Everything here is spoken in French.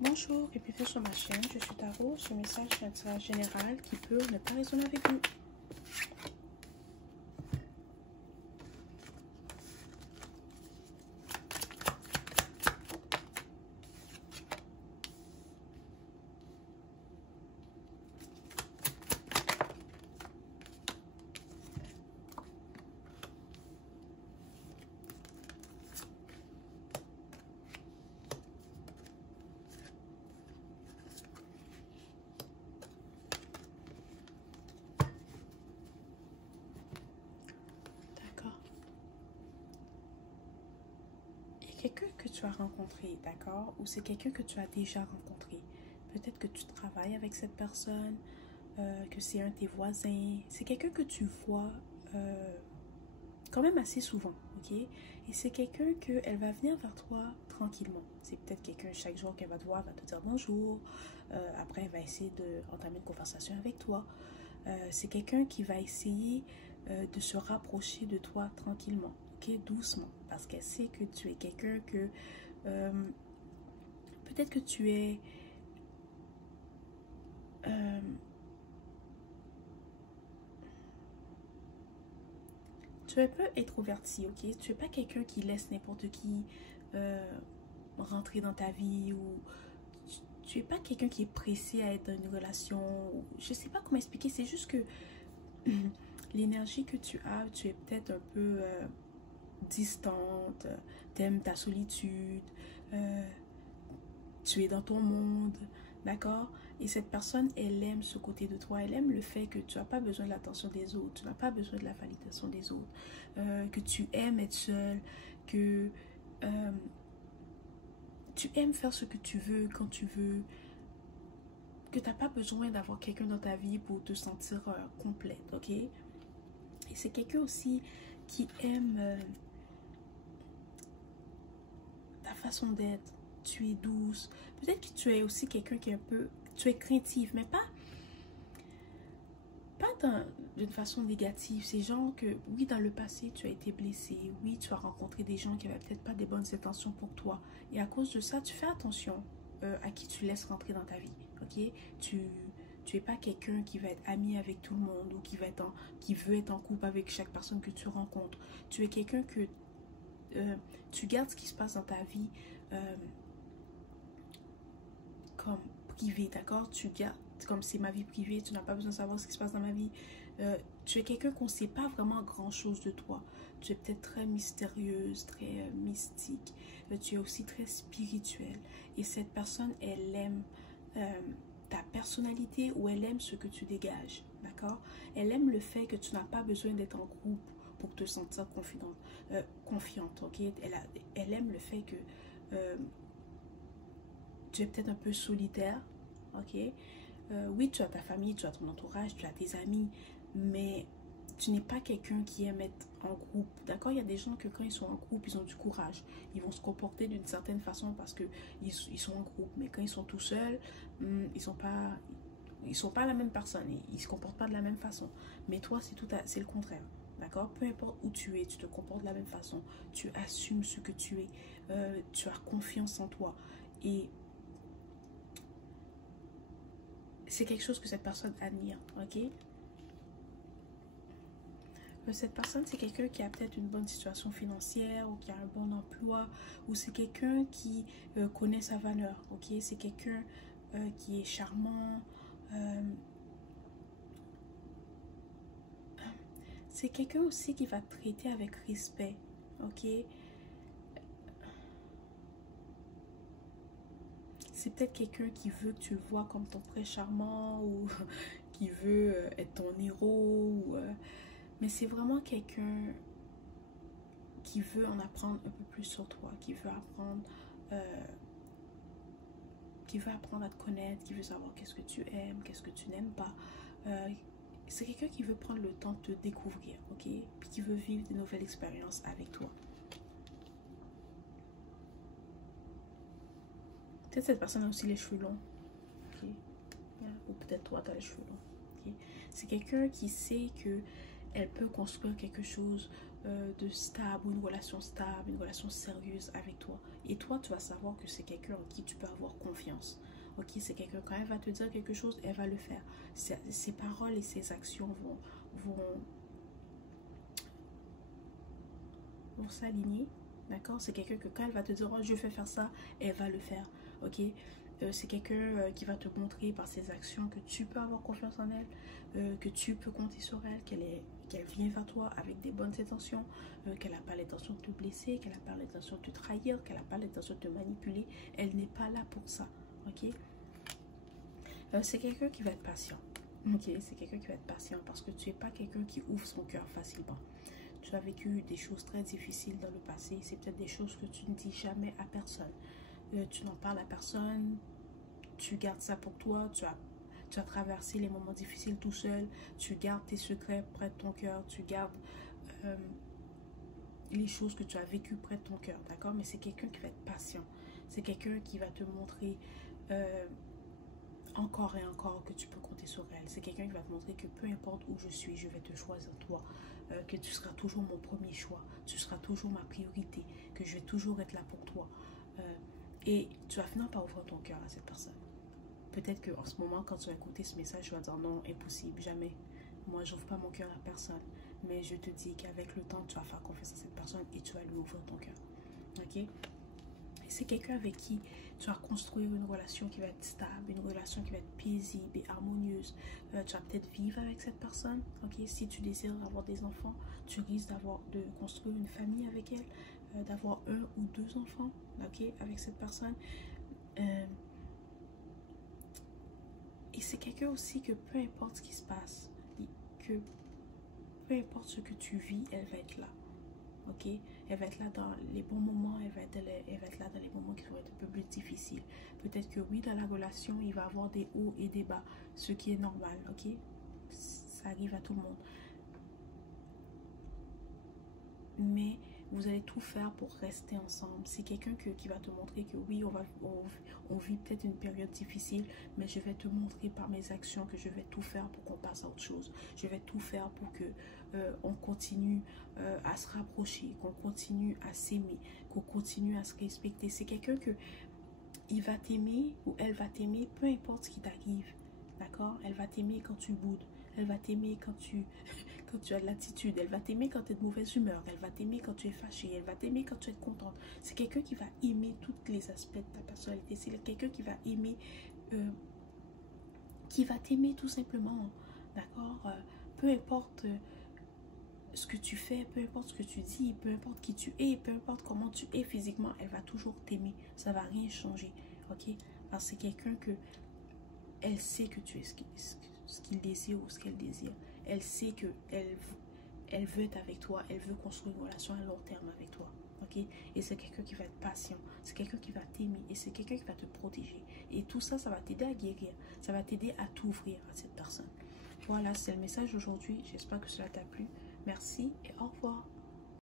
Bonjour et bienvenue sur ma chaîne, je suis Tarot. Ce message est un tirage général qui peut ne pas résonner avec vous. D'accord. Il y a quelqu'un que tu as rencontré, d'accord? Ou c'est quelqu'un que tu as déjà rencontré. Peut-être que tu travailles avec cette personne, que c'est un de tes voisins. C'est quelqu'un que tu vois quand même assez souvent, ok? Et c'est quelqu'un que elle va venir vers toi tranquillement. C'est peut-être quelqu'un chaque jour qu'elle va te voir, va te dire bonjour. Après, elle va essayer d'entamer une conversation avec toi. C'est quelqu'un qui va essayer de se rapprocher de toi tranquillement, ok? Doucement, parce qu'elle sait que tu es quelqu'un que euh, peut-être que tu es tu es un peu introverti, ok? Tu es pas quelqu'un qui laisse n'importe qui rentrer dans ta vie ou tu es pas quelqu'un qui est pressé à être dans une relation. Je sais pas comment expliquer, c'est juste que l'énergie que tu as, tu es peut-être un peu distante, t'aimes ta solitude, euh, tu es dans ton monde, d'accord? Et cette personne, elle aime ce côté de toi, elle aime le fait que tu n'as pas besoin de l'attention des autres, tu n'as pas besoin de la validation des autres, que tu aimes être seul, que euh, tu aimes faire ce que tu veux quand tu veux, que tu n'as pas besoin d'avoir quelqu'un dans ta vie pour te sentir complète, ok? Et c'est quelqu'un aussi qui aime ta façon d'être. Tu es douce. Peut-être que tu es aussi quelqu'un qui est un peu... Tu es craintive, mais pas d'une façon négative. C'est genre que, oui, dans le passé, tu as été blessé. Oui, tu as rencontré des gens qui n'avaient peut-être pas des bonnes intentions pour toi. Et à cause de ça, tu fais attention à qui tu laisses rentrer dans ta vie. Ok? Tu es pas quelqu'un qui va être ami avec tout le monde ou qui veut être en couple avec chaque personne que tu rencontres. Tu es quelqu'un que tu gardes ce qui se passe dans ta vie comme privé, d'accord? Tu gardes, comme c'est ma vie privée, tu n'as pas besoin de savoir ce qui se passe dans ma vie. Tu es quelqu'un qu'on ne sait pas vraiment grand-chose de toi. Tu es peut-être très mystérieuse, très mystique. Tu es aussi très spirituelle. Et cette personne, elle aime ta personnalité ou elle aime ce que tu dégages, d'accord? Elle aime le fait que tu n'as pas besoin d'être en groupe pour te sentir confiante, ok? Elle aime le fait que tu es peut-être un peu solitaire, ok? Oui, tu as ta famille, tu as ton entourage, tu as tes amis, mais tu n'es pas quelqu'un qui aime être en groupe, d'accord? Il y a des gens que quand ils sont en groupe, ils ont du courage. Ils vont se comporter d'une certaine façon parce qu'ils sont en groupe, mais quand ils sont tout seuls, ils sont pas la même personne, ils se comportent pas de la même façon. Mais toi, c'est le contraire. D'accord? Peu importe où tu es, tu te comportes de la même façon. Tu assumes ce que tu es. Tu as confiance en toi. Et c'est quelque chose que cette personne admire, ok? Cette personne, c'est quelqu'un qui a peut-être une bonne situation financière ou qui a un bon emploi ou c'est quelqu'un qui connaît sa valeur, ok? C'est quelqu'un qui est charmant. C'est quelqu'un aussi qui va te traiter avec respect, ok? C'est peut-être quelqu'un qui veut que tu le vois comme ton très charmant ou qui veut être ton héros. Mais c'est vraiment quelqu'un qui veut en apprendre un peu plus sur toi, euh, qui veut apprendre à te connaître, qui veut savoir qu'est-ce que tu aimes, qu'est-ce que tu n'aimes pas. Euh, c'est quelqu'un qui veut prendre le temps de te découvrir, ok? Puis qui veut vivre de nouvelles expériences avec toi. Peut-être cette personne a aussi les cheveux longs, ok? Ou peut-être toi, tu as les cheveux longs, ok? C'est quelqu'un qui sait que elle peut construire quelque chose stable, une relation stable, une relation sérieuse avec toi. Et toi, tu vas savoir que c'est quelqu'un en qui tu peux avoir confiance. Ok, c'est quelqu'un, quand elle va te dire quelque chose, elle va le faire. Ses paroles et ses actions vont s'aligner. D'accord? C'est quelqu'un que quand elle va te dire, oh, je vais faire ça, elle va le faire. Ok? C'est quelqu'un qui va te montrer par ses actions que tu peux avoir confiance en elle, que tu peux compter sur elle, qu'elle vient vers toi avec des bonnes intentions, qu'elle n'a pas l'intention de te blesser, qu'elle n'a pas l'intention de te trahir, qu'elle n'a pas l'intention de te manipuler. Elle n'est pas là pour ça. Ok? C'est quelqu'un qui va être patient. Ok? C'est quelqu'un qui va être patient parce que tu n'es pas quelqu'un qui ouvre son cœur facilement. Tu as vécu des choses très difficiles dans le passé. C'est peut-être des choses que tu ne dis jamais à personne. Tu n'en parles à personne. Tu gardes ça pour toi. Tu as traversé les moments difficiles tout seul. Tu gardes tes secrets près de ton cœur. Tu gardes les choses que tu as vécues près de ton cœur. D'accord? Mais c'est quelqu'un qui va être patient. C'est quelqu'un qui va te montrer encore et encore que tu peux compter sur elle. C'est quelqu'un qui va te montrer que peu importe où je suis, je vais te choisir toi. Que tu seras toujours mon premier choix. Tu seras toujours ma priorité. Que je vais toujours être là pour toi. Et tu vas finir par ouvrir ton cœur à cette personne. Peut-être qu'en ce moment, quand tu vas écouter ce message, tu vas dire non, impossible, jamais. Moi, je n'ouvre pas mon cœur à personne. Mais je te dis qu'avec le temps, tu vas faire confiance à cette personne et tu vas lui ouvrir ton cœur. Ok? C'est quelqu'un avec qui tu vas construire une relation qui va être stable, une relation qui va être paisible et harmonieuse. Tu vas peut-être vivre avec cette personne. Okay? Si tu désires avoir des enfants, tu risques de construire une famille avec elle, d'avoir 1 ou 2 enfants, okay, avec cette personne. Et c'est quelqu'un aussi que peu importe ce qui se passe, que peu importe ce que tu vis, elle va être là. Ok, elle va être là dans les bons moments, elle va être là dans les moments qui vont être un peu plus difficiles. Peut-être que oui, dans la relation, il va y avoir des hauts et des bas, ce qui est normal, ok? Ça arrive à tout le monde. Mais vous allez tout faire pour rester ensemble. C'est quelqu'un qui va te montrer que oui, on vit peut-être une période difficile, mais je vais te montrer par mes actions que je vais tout faire pour qu'on passe à autre chose. Je vais tout faire pour que on continue à se rapprocher, qu'on continue à s'aimer, qu'on continue à se respecter. C'est quelqu'un que il va t'aimer ou elle va t'aimer, peu importe ce qui t'arrive. D'accord? Elle va t'aimer quand tu boudes. Elle va t'aimer quand tu as de l'attitude. Elle va t'aimer quand tu es de mauvaise humeur. Elle va t'aimer quand tu es fâché. Elle va t'aimer quand tu es contente. C'est quelqu'un qui va aimer tous les aspects de ta personnalité. C'est quelqu'un qui va aimer, qui va t'aimer tout simplement. D'accord? Peu importe ce que tu fais, peu importe ce que tu dis, peu importe qui tu es, peu importe comment tu es physiquement, elle va toujours t'aimer. Ça va rien changer. Ok? Parce que c'est quelqu'un que elle sait que tu es ce qu'il désire ou ce qu'elle désire. Elle sait que elle veut être avec toi, elle veut construire une relation à long terme avec toi. Ok? Et c'est quelqu'un qui va être patient, c'est quelqu'un qui va t'aimer et c'est quelqu'un qui va te protéger. Et tout ça, ça va t'aider à guérir, ça va t'aider à t'ouvrir à cette personne. Voilà, c'est le message d'aujourd'hui. J'espère que cela t'a plu. Merci et au revoir.